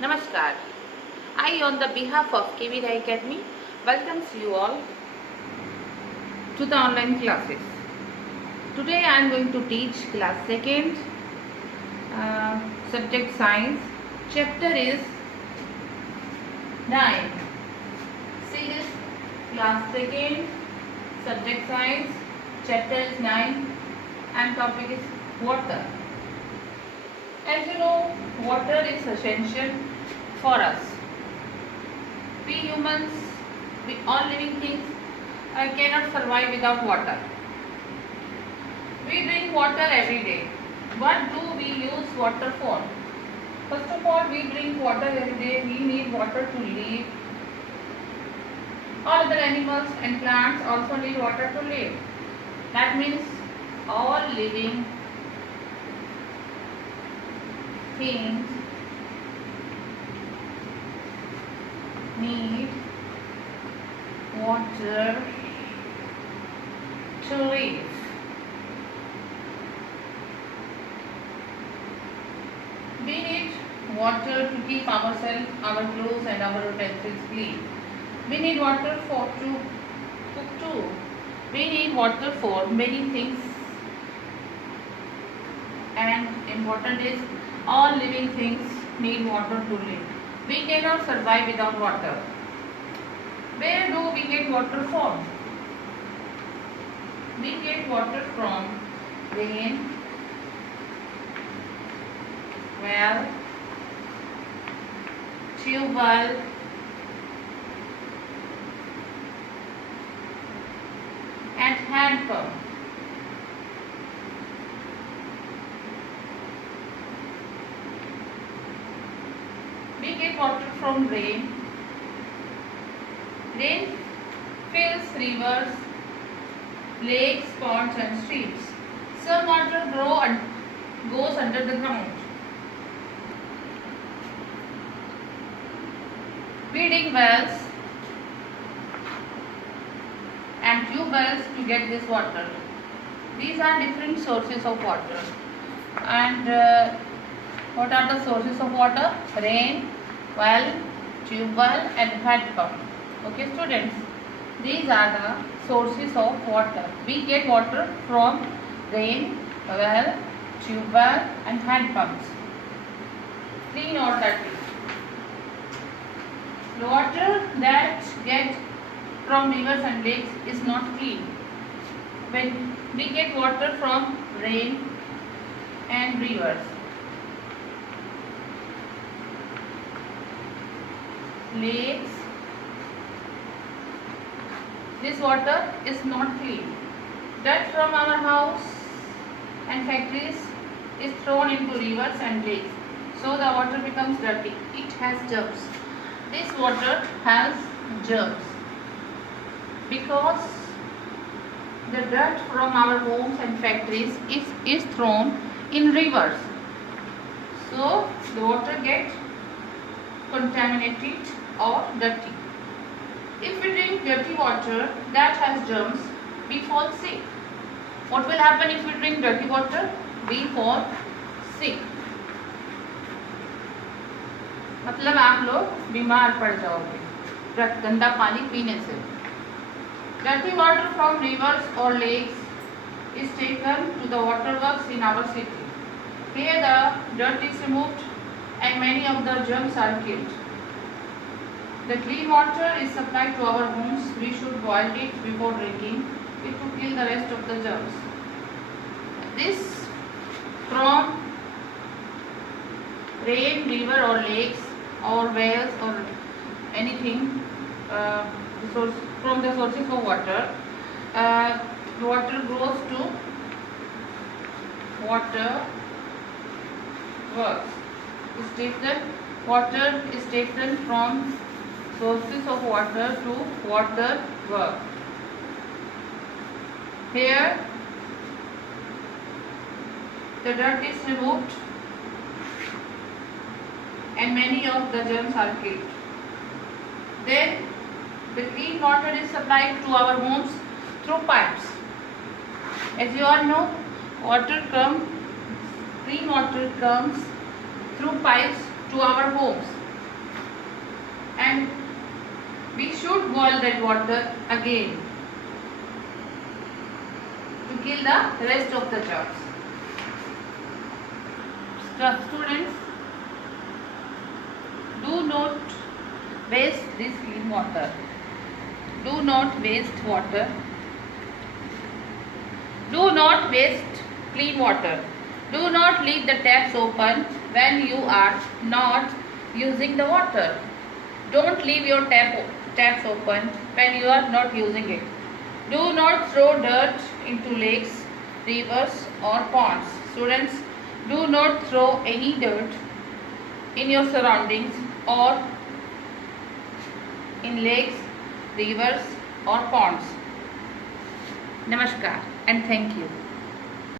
Namaskar. I, on the behalf of KV Rai Academy, welcomes you all to the online classes. Today I am going to teach class 2nd, subject science. Chapter is 9. See this, class 2nd, subject science. Chapter is 9 and topic is water. As you know, water is essential for us. We humans, we all living things cannot survive without water. We drink water every day. What do we use water for? First of all, we drink water every day. We need water to live. All other animals and plants also need water to live. That means all living things need water to live. We need water to keep ourselves, our clothes and our utensils clean. We need water to cook too. We need water for many things, and important is all living things need water to live. We cannot survive without water. Where do we get water from? We get water from rain, well, tube well, and hand pump. We get water from rain. Rain fills rivers, lakes, ponds and streams. Some water goes under the ground. We dig wells and tube wells to get this water. These are different sources of water. And what are the sources of water? Rain, well, tube well and hand pump. Okay students, these are the sources of water. We get water from rain, well, tube well and hand pumps. Clean or dirty. The water that get from rivers and lakes is not clean. When we get water from rain and rivers, lakes, this water is not clean. Dirt from our house and factories is thrown into rivers and lakes, so the water becomes dirty. It has germs. This water has germs because the dirt from our homes and factories is thrown in rivers, so the water gets contaminated or dirty. If we drink dirty water that has germs, we fall sick. What will happen if we drink dirty water? We fall sick. मतलब आप लोग बीमार पड़ जाओगे गंदा पानी पीने से. Dirty water from rivers or lakes is taken to the waterworks in our city. Here the dirt is removed and many of the germs are killed. The clean water is supplied to our homes. We should boil it before drinking it to kill the rest of the germs. This from rain, river or lakes or wells or anything, from the sources of water. Water goes to water works. Water is taken from sources of water to water work. Here the dirt is removed and many of the germs are killed. Then the clean water is supplied to our homes through pipes. As you all know, clean water comes through pipes to our homes. don't boil that water again to kill the rest of the germs. Students, do not waste this clean water. Do not waste water. Do not waste clean water. Do not leave the taps open when you are not using the water. Don't leave your taps open when you are not using it. Do not throw dirt into lakes, rivers or ponds. Students, do not throw any dirt in your surroundings or in lakes, rivers or ponds. Namaskar and thank you.